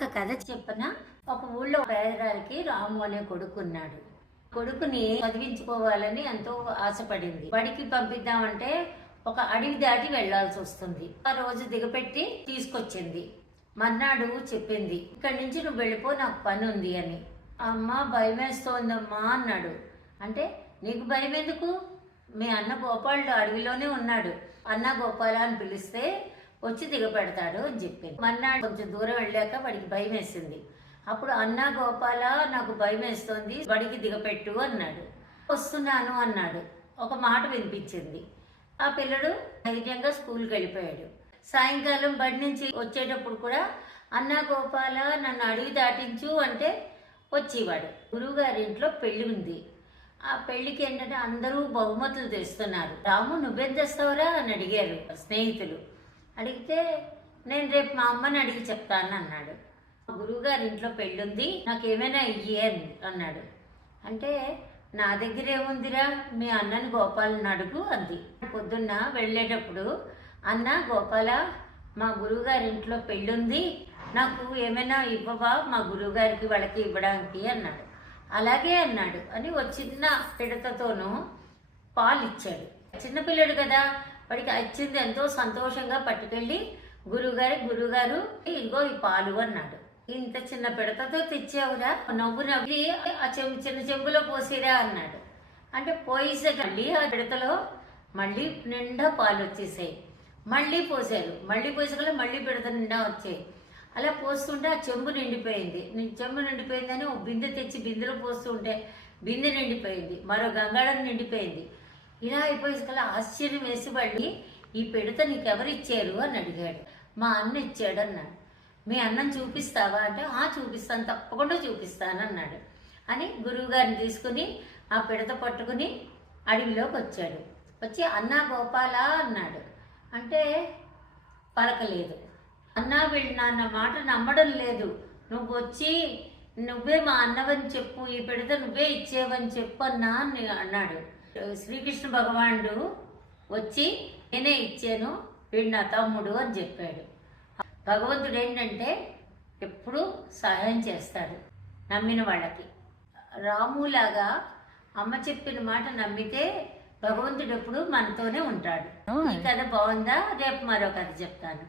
ఒక కథ చెప్పన. ఒక ఊళ్ళో పేదరాలికి రాము అనే కొడుకున్నాడు. కొడుకుని చదివించుకోవాలని ఎంతో ఆశపడింది. బడికి పంపిద్దామంటే ఒక అడవి దాటి వెళ్లాల్సి వస్తుంది. ఆ రోజు దిగపెట్టి తీసుకొచ్చింది. మర్నాడు చెప్పింది, ఇక్కడి నుంచి నువ్వు వెళ్ళిపో, నాకు పని ఉంది అని. అమ్మ భయమేస్తోందమ్మా అన్నాడు. అంటే నీకు భయం ఎందుకు? మీ అన్న గోపాలుడు అడవిలోనే ఉన్నాడు. అన్న గోపాల అని పిలిస్తే వచ్చి దిగపెడతాడు అని చెప్పింది. మర్నాడు కొంచెం దూరం వెళ్ళాక వాడికి భయం వేసింది. అప్పుడు అన్న గోపాల, నాకు భయం వేస్తోంది, బడికి దిగపెట్టు అన్నాడు. వస్తున్నాను అన్నాడు. ఒక మాట వినిపించింది. ఆ పిల్లడు ధైర్యంగా స్కూల్కి వెళ్ళిపోయాడు. సాయంకాలం బడి నుంచి వచ్చేటప్పుడు కూడా అన్న గోపాల నన్ను అడవి దాటించు అంటే వచ్చేవాడు. గురువుగారి ఇంట్లో పెళ్లి ఉంది. ఆ పెళ్లికి ఏంటంటే అందరూ బహుమతులు తెస్తున్నారు. రాము నువ్వేం తెస్తావురా అని అడిగారు స్నేహితులు. అడిగితే నేను రేపు మా అమ్మని అడిగి చెప్తాను అన్నాడు. గురువుగారి ఇంట్లో పెళ్ళుంది, నాకేమైనా ఇయ్యి అన్నాడు. అంటే నా దగ్గర ఏముందిరా, మీ అన్నని గోపాలని అడుగు అంది. పొద్దున్న వెళ్ళేటప్పుడు అన్న గోపాల, మా గురువుగారి ఇంట్లో పెళ్ళుంది, నాకు ఏమైనా ఇవ్వవా మా గురువుగారికి వాళ్ళకి ఇవ్వడానికి అన్నాడు. అలాగే అన్నాడు అని ఒక చిన్న పిడతతోనూ పాలు ఇచ్చాడు. చిన్నపిల్లడు కదా, వాడికి వచ్చింది ఎంతో సంతోషంగా పట్టుకెళ్ళి గురువుగారు ఇదిగో ఈ పాలు అన్నాడు. ఇంత చిన్న పిడతతో తెచ్చావురా, నవ్వు నవ్వి ఆ చిన్న చెంబులో పోసిరా అన్నాడు. అంటే పోయిసే మళ్ళీ ఆ పిడతలో మళ్ళీ నిండా పాలు వచ్చేసాయి. మళ్ళీ పోసారు. మళ్ళీ పోసాక మళ్ళీ పిడత నిండా వచ్చాయి. అలా పోస్తుంటే ఆ చెంబు నిండిపోయింది. చెంబు నిండిపోయిందని ఒక బిందె తెచ్చి బిందెలో పోస్తుంటే బిందె నిండిపోయింది. మరో గంగాళం నిండిపోయింది. ఇలా అయిపోయేసరికల్లా ఆశ్చర్యం వేసి మళ్ళీ ఈ పిడత నీకెవరిచ్చారు అని అడిగాడు. మా అన్న ఇచ్చాడు అన్నాడు. మీ అన్నం చూపిస్తావా అంటే చూపిస్తాను, తప్పకుండా చూపిస్తాను అన్నాడు. అని గురువుగారిని తీసుకుని ఆ పిడత పట్టుకుని అడవిలోకి వచ్చాడు. వచ్చి అన్నా గోపాల అన్నాడు. అంటే పలకలేదు. అన్నా వీళ్ళు నాన్న మాట నమ్మడం లేదు. నువ్వు వచ్చి నువ్వే మా అన్నవని చెప్పు, ఈ పిడత నువ్వే ఇచ్చేవని చెప్పు అన్నా అని అన్నాడు. శ్రీకృష్ణ భగవానుడు వచ్చి నేనే ఇచ్చాను, వీడు నా తమ్ముడు అని చెప్పాడు. భగవంతుడు ఏంటంటే ఎప్పుడూ సహాయం చేస్తాడు నమ్మిన వాళ్ళకి. రాములాగా అమ్మ చెప్పిన మాట నమ్మితే భగవంతుడు ఎప్పుడు మనతోనే ఉంటాడు. ఈ కథ బాగుందా? రేపు మరో కథ చెప్తాను.